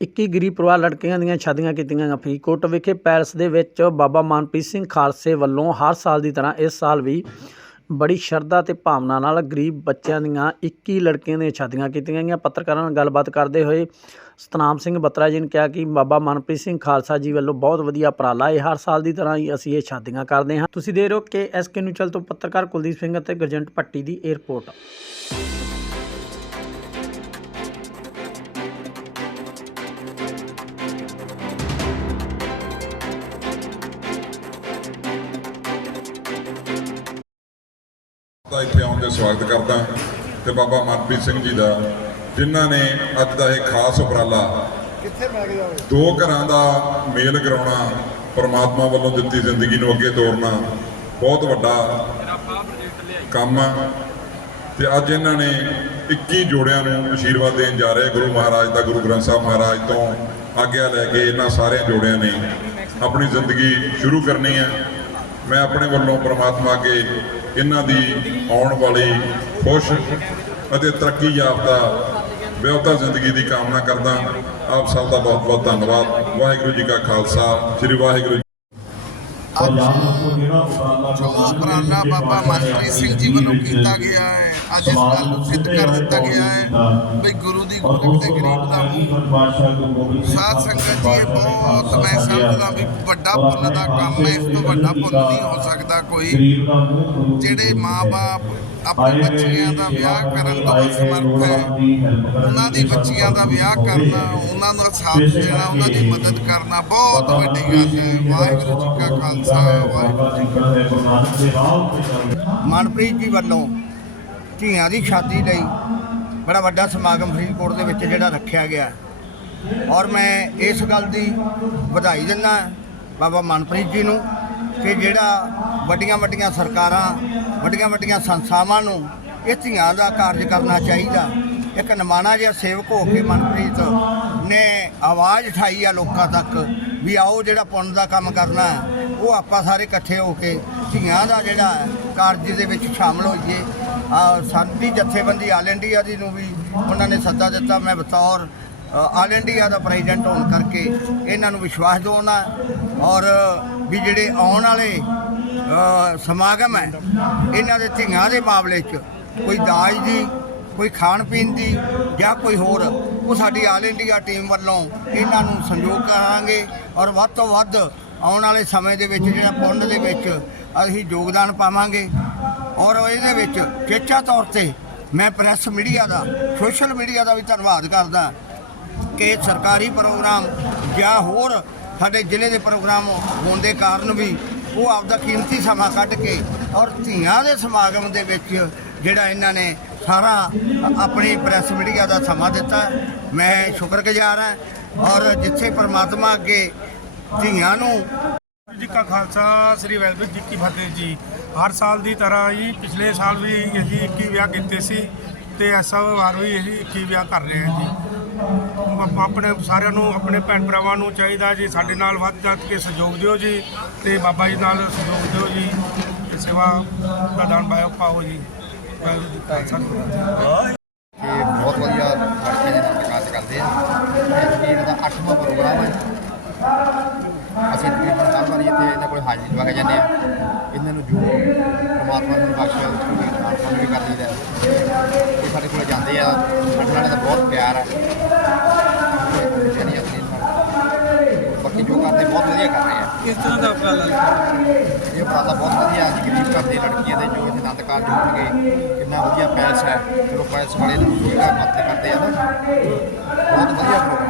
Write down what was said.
21 ਗਰੀਬ ਪਰਿਵਾਰ ਲੜਕੀਆਂ ਦੀਆਂ ਸ਼ਾਦੀਆਂ ਕੀਤੀਆਂ ਗਈਆਂ। ਫਰੀਦਕੋਟ ਵਿਖੇ ਪੈਲਸ ਦੇ ਵਿੱਚ ਬਾਬਾ ਮਨਪ੍ਰੀਤ ਸਿੰਘ ਖਾਲਸੇ ਵੱਲੋਂ ਹਰ ਸਾਲ ਦੀ ਤਰ੍ਹਾਂ ਇਸ ਸਾਲ ਵੀ ਬੜੀ ਸ਼ਰਧਾ ਤੇ ਭਾਵਨਾ ਨਾਲ ਗਰੀਬ ਬੱਚਿਆਂ ਦੀਆਂ 21 ਲੜਕੀਆਂ ਦੀਆਂ ਸ਼ਾਦੀਆਂ ਕੀਤੀਆਂ ਗਈਆਂ। ਪੱਤਰਕਾਰਾਂ ਨਾਲ ਗੱਲਬਾਤ ਕਰਦੇ ਹੋਏ ਸਤਨਾਮ ਸਿੰਘ ਬੱਤਰਾ ਜੀ ਨੇ ਕਿਹਾ ਕਿ ਬਾਬਾ ਮਨਪ੍ਰੀਤ ਸਿੰਘ ਖਾਲਸਾ ਜੀ ਵੱਲੋਂ ਬਹੁਤ ਵਧੀਆ ਉਪਰਾਲਾ ਹੈ ਹਰ ਸਾਲ ਦੀ ਤਰ੍ਹਾਂ ਹੀ ਅਸੀਂ ਇਹ ਸ਼ਾਦੀਆਂ ਕਰਦੇ ਹਾਂ। ਤੁਸੀਂ ਦੇ ਰਹੇ ਹੋ ਕਿ ਐਸਕੇ ਨਿਊਜ਼ ਚੈਨਲ ਤੋਂ ਪੱਤਰਕਾਰ ਕੁਲਦੀਪ ਸਿੰਘ ਅਤੇ ਗਰਜੰਟ ਪੱਟੀ ਦੀ 에ਅਰਪੋਰਟ ਦਾ ਇੱਥੇ ਆਉਣ ਦੇ ਸਵਾਗਤ ਕਰਦਾ ਤੇ ਬਾਬਾ ਮਨਪ੍ਰੀਤ ਸਿੰਘ ਜੀ ਦਾ ਜਿਨ੍ਹਾਂ ਨੇ ਅੱਜ ਦਾ ਇਹ ਖਾਸ ਉਪਰਾਲਾ ਦੋ ਘਰਾਂ ਦਾ ਮੇਲ ਕਰਾਉਣਾ ਪਰਮਾਤਮਾ ਵੱਲੋਂ ਦਿੱਤੀ ਜ਼ਿੰਦਗੀ ਨੂੰ ਅੱਗੇ ਤੋਰਨਾ ਬਹੁਤ ਵੱਡਾ ਕੰਮ ਆ ਤੇ ਅੱਜ ਇਹਨਾਂ ਨੇ 21 ਜੋੜਿਆਂ ਨੂੰ ਅਸ਼ੀਰਵਾਦ ਦੇਣ ਜਾ ਰਹੇ ਗੁਰੂ ਮਹਾਰਾਜ ਦਾ, ਗੁਰੂ ਗ੍ਰੰਥ ਸਾਹਿਬ ਮਹਾਰਾਜ ਤੋਂ ਆਗਿਆ ਲੈ ਕੇ ਇਹਨਾਂ ਸਾਰੇ ਜੋੜਿਆਂ ਨੇ ਆਪਣੀ ਜ਼ਿੰਦਗੀ ਸ਼ੁਰੂ ਕਰਨੀ ਹੈ। ਮੈਂ ਆਪਣੇ ਵੱਲੋਂ ਪ੍ਰਮਾਤਮਾ ਅੱਗੇ ਇਹਨਾਂ ਦੀ ਆਉਣ ਵਾਲੀ ਖੁਸ਼ ਅਤੇ ਤਰੱਕੀ ਯਾਫਤਾ, ਵਿਆਹਤਾ ਜ਼ਿੰਦਗੀ ਦੀ ਕਾਮਨਾ ਕਰਦਾ ਆਪ ਸਭ ਦਾ ਬਹੁਤ ਬਹੁਤ ਧੰਨਵਾਦ। ਵਾਹਿਗੁਰੂ ਜੀ ਕਾ ਖਾਲਸਾ, ਸ੍ਰੀ ਵਾਹਿਗੁਰੂ ਜੀ ਉਪਰਾਲਾ ਬਾਬਾ ਮਨਪ੍ਰੀਤ ਸਿੰਘ ਜੀ ਵੱਲੋਂ ਕੀਤਾ ਗਿਆ ਹੈ ਅੱਜ ਇਸ ਗੱਲ ਨੂੰ ਸਿੱਧ ਕਰ ਦਿੱਤਾ ਗਿਆ ਹੈ ਵੀ ਗੁਰੂ ਦੀ ਗੁਰਬਖਸ਼ ਤੇ ਗਰੀਬ ਦਾ ਮੂੰਹ। ਸਾਧ ਸੰਗਤ ਜੀ ਇਹ ਬਹੁਤ ਮੈਂ ਸਮਝਦਾ ਵੀ ਵੱਡਾ ਪੁੰਨ ਦਾ ਕੰਮ ਹੈ ਇਸ ਤੋਂ ਵੱਡਾ ਪੁੰਨ ਨਹੀਂ ਹੋ ਸਕਦਾ ਕੋਈ। ਜਿਹੜੇ ਮਾਪੇ ਆਪਣੇ ਬੱਚਿਆਂ ਦਾ ਵਿਆਹ ਕਰਨ ਤੋਂ ਅਸਮਰਥ ਹੈ ਉਹਨਾਂ ਦੀ ਬੱਚੀਆਂ ਦਾ ਵਿਆਹ ਕਰਨਾ ਉਹਨਾਂ ਨੂੰ ਸਾਥ ਦੇਣਾ ਉਹਨਾਂ ਦੀ ਮਦਦ ਕਰਨਾ ਬਹੁਤ ਵੱਡੀ ਗੱਲ ਹੈ। ਵਾਹਿਗੁਰੂ ਜੀ ਕਾ ਖਾਲਸਾ ਵਾਹਿਗੁਰੂ ਜੀ ਕੀ ਮਨਪ੍ਰੀਤ ਜੀ ਵੱਲੋਂ ਧੀਆਂ ਦੀ ਸ਼ਾਦੀ ਲਈ ਬੜਾ ਵੱਡਾ ਸਮਾਗਮ ਫਰੀਦਕੋਟ ਦੇ ਵਿੱਚ ਜਿਹੜਾ ਰੱਖਿਆ ਗਿਆ। ਔਰ ਮੈਂ ਇਸ ਗੱਲ ਦੀ ਵਧਾਈ ਦਿੰਦਾ ਬਾਬਾ ਮਨਪ੍ਰੀਤ ਜੀ ਨੂੰ ਕਿ ਜਿਹੜਾ ਵੱਡੀਆਂ ਵੱਡੀਆਂ ਸਰਕਾਰਾਂ, ਵੱਡੀਆਂ ਵੱਡੀਆਂ ਸੰਸਥਾਵਾਂ ਨੂੰ ਇਹ ਧੀਆਂ ਦਾ ਕਾਰਜ ਕਰਨਾ ਚਾਹੀਦਾ। ਇੱਕ ਨਮਾਣਾ ਜਿਹਾ ਸੇਵਕ ਹੋ ਕੇ ਮਨਪ੍ਰੀਤ ਨੇ ਆਵਾਜ਼ ਉਠਾਈ ਆ ਲੋਕਾਂ ਤੱਕ ਵੀ ਆਓ ਜਿਹੜਾ ਪੁੰਨ ਦਾ ਕੰਮ ਕਰਨਾ ਉਹ ਆਪਾਂ ਸਾਰੇ ਇਕੱਠੇ ਹੋ ਕੇ ਧੀਆਂ ਦਾ ਜਿਹੜਾ ਕਾਰਜ ਦੇ ਵਿੱਚ ਸ਼ਾਮਲ ਹੋਈਏ। ਸਾਡੀ ਜਥੇਬੰਦੀ ਆਲ ਇੰਡੀਆ ਦੀ ਨੂੰ ਵੀ ਉਹਨਾਂ ਨੇ ਸੱਦਾ ਦਿੱਤਾ। ਮੈਂ ਬਤੌਰ ਆਲ ਇੰਡੀਆ ਦਾ ਪ੍ਰੈਜ਼ੀਡੈਂਟ ਹੋਣ ਕਰਕੇ ਇਹਨਾਂ ਨੂੰ ਵਿਸ਼ਵਾਸ ਦਿਵਾਉਣਾ ਔਰ ਵੀ ਜਿਹੜੇ ਆਉਣ ਵਾਲੇ ਸਮਾਗਮ ਹੈ, ਇਹਨਾਂ ਦੇ ਧੀਆਂ ਦੇ ਮਾਮਲੇ 'ਚ ਕੋਈ ਦਾਜ ਦੀ, ਕੋਈ ਖਾਣ ਪੀਣ ਦੀ ਜਾਂ ਕੋਈ ਹੋਰ, ਉਹ ਸਾਡੀ ਆਲ ਇੰਡੀਆ ਟੀਮ ਵੱਲੋਂ ਇਹਨਾਂ ਨੂੰ ਸੰਯੋਗ ਕਰਾਂਗੇ ਔਰ ਵੱਧ ਤੋਂ ਵੱਧ ਆਉਣ ਵਾਲੇ ਸਮੇਂ ਦੇ ਵਿੱਚ, ਜਿਹੜਾ ਪੁੰਨ ਦੇ ਵਿੱਚ ਅਸੀਂ ਯੋਗਦਾਨ ਪਾਵਾਂਗੇ। ਔਰ ਇਹਦੇ ਵਿੱਚ ਚੇਚਾ ਤੌਰ ਤੇ ਮੈਂ ਪ੍ਰੈਸ ਮੀਡੀਆ ਦਾ, ਸੋਸ਼ਲ ਮੀਡੀਆ ਦਾ ਵੀ ਧੰਨਵਾਦ ਕਰਦਾ ਕਿ ਸਰਕਾਰੀ ਪ੍ਰੋਗਰਾਮ ਜਾਂ ਹੋਰ ਸਾਡੇ ਜ਼ਿਲ੍ਹੇ ਦੇ ਪ੍ਰੋਗਰਾਮ ਹੋਣ ਦੇ ਕਾਰਨ ਵੀ ਉਹ ਆਪਦਾ ਕੀਮਤੀ ਸਮਾਂ ਕੱਢ ਕੇ ਔਰ ਧੀਆਂ ਦੇ ਸਮਾਗਮ ਦੇ ਵਿੱਚ ਜਿਹੜਾ ਇਹਨਾਂ ਨੇ ਸਾਰਾ ਆਪਣੀ ਪ੍ਰੈਸ ਮੀਡੀਆ ਦਾ ਸਮਾਂ ਦਿੱਤਾ। ਮੈਂ ਸ਼ੁਕਰਗੁਜ਼ਾਰ ਹਾਂ ਔਰ ਜਿੱਥੇ ਪਰਮਾਤਮਾ ਅੱਗੇ ਧੀਆਂ ਨੂੰ ਜੀ ਕਾ ਖਾਲਸਾ, ਸ੍ਰੀ ਵਾਹਿਗੁਰੂ ਜੀ ਕੀ ਫਤਿਹ ਜੀ। ਹਰ ਸਾਲ ਦੀ ਤਰ੍ਹਾਂ ਜੀ ਪਿਛਲੇ ਸਾਲ ਵੀ ਅਸੀਂ 21 ਵਿਆਹ ਕੀਤੇ ਸੀ ਤੇ ਇਸ ਵਾਰ ਵੀ ਅਸੀਂ 21 ਵਿਆਹ ਕਰ ਰਹੇ ਹਾਂ ਜੀ। ਆਪ- ਆਪਣੇ ਸਾਰਿਆਂ ਨੂੰ, ਆਪਣੇ ਭੈਣ ਭਰਾਵਾਂ ਨੂੰ ਚਾਹੀਦਾ ਜੀ, ਸਾਡੇ ਨਾਲ ਵੱਧ ਚੜ੍ਹ ਕੇ ਸਹਿਯੋਗ ਦਿਓ ਜੀ ਤੇ ਬਾਬਾ ਜੀ ਨਾਲ ਸਹਿਯੋਗ ਦਿਓ ਜੀ ਤੇ ਸੇਵਾ ਦਾ ਦਾਨ ਪਾਓ ਪਾਓ ਜੀ। ਵਾਹਿਗੁਰੂ ਜੀ ਕਾ ਖਾਲਸਾ ਕਿ ਬਹੁਤ ਵਧੀਆ ਲੜਕੇ ਦੇ ਨਾਲ ਕਰਦੇ ਆ। ਇਹ ਇਹਨਾਂ 8ਵਾਂ ਪ੍ਰੋਗਰਾਮ ਹੈ। ਅਸੀਂ ਤਕਰੀਬਨ ਹਰ ਵਾਰੀ ਇੱਥੇ ਇਹਨਾਂ ਕੋਲ ਹਾਜ਼ਰੀ ਲਵਾ ਕੇ ਜਾਂਦੇ ਆ। ਇਹਨਾਂ ਨੂੰ ਜੋ ਪ੍ਰਮਾਤਮਾ ਨੂੰ ਬਖਸ਼ਿਆ ਉਸ ਨੂੰ ਵੀ ਕਰ ਲਈਦਾ ਇਹ ਸਾਡੇ ਕੋਲ ਜਾਂਦੇ ਆ ਸਾਡੇ ਨਾਲ ਦਾ ਬਹੁਤ ਪਿਆਰ ਹੈ। ਬਾਕੀ ਜੋ ਕਰਦੇ ਬਹੁਤ ਵਧੀਆ ਕਰ ਰਹੇ ਆ। ਕਿਸ ਤਰ੍ਹਾਂ ਦਾ ਉਪਰਾਲਾ ਇਹ ਉਪਰਾਲਾ ਬਹੁਤ ਵਧੀਆ ਅੱਜ ਗਰੀਬ ਘਰ ਦੇ ਲੜਕੀਆਂ ਦੇ ਜੋ ਇੱਥੇ ਆਨੰਦ ਕਾਰਜ ਹੋਣਗੇ ਕਿੰਨਾ ਵਧੀਆ ਪੈਲਸ ਹੈ। ਚਲੋ ਪੈਲਸ ਵਾਲੇ ਨੂੰ ਵੀ ਮਦਦ ਕਰਦੇ ਆ ਨਾ ਬਹੁਤ ਵਧੀਆ ਪ੍ਰੋਗਰਾਮ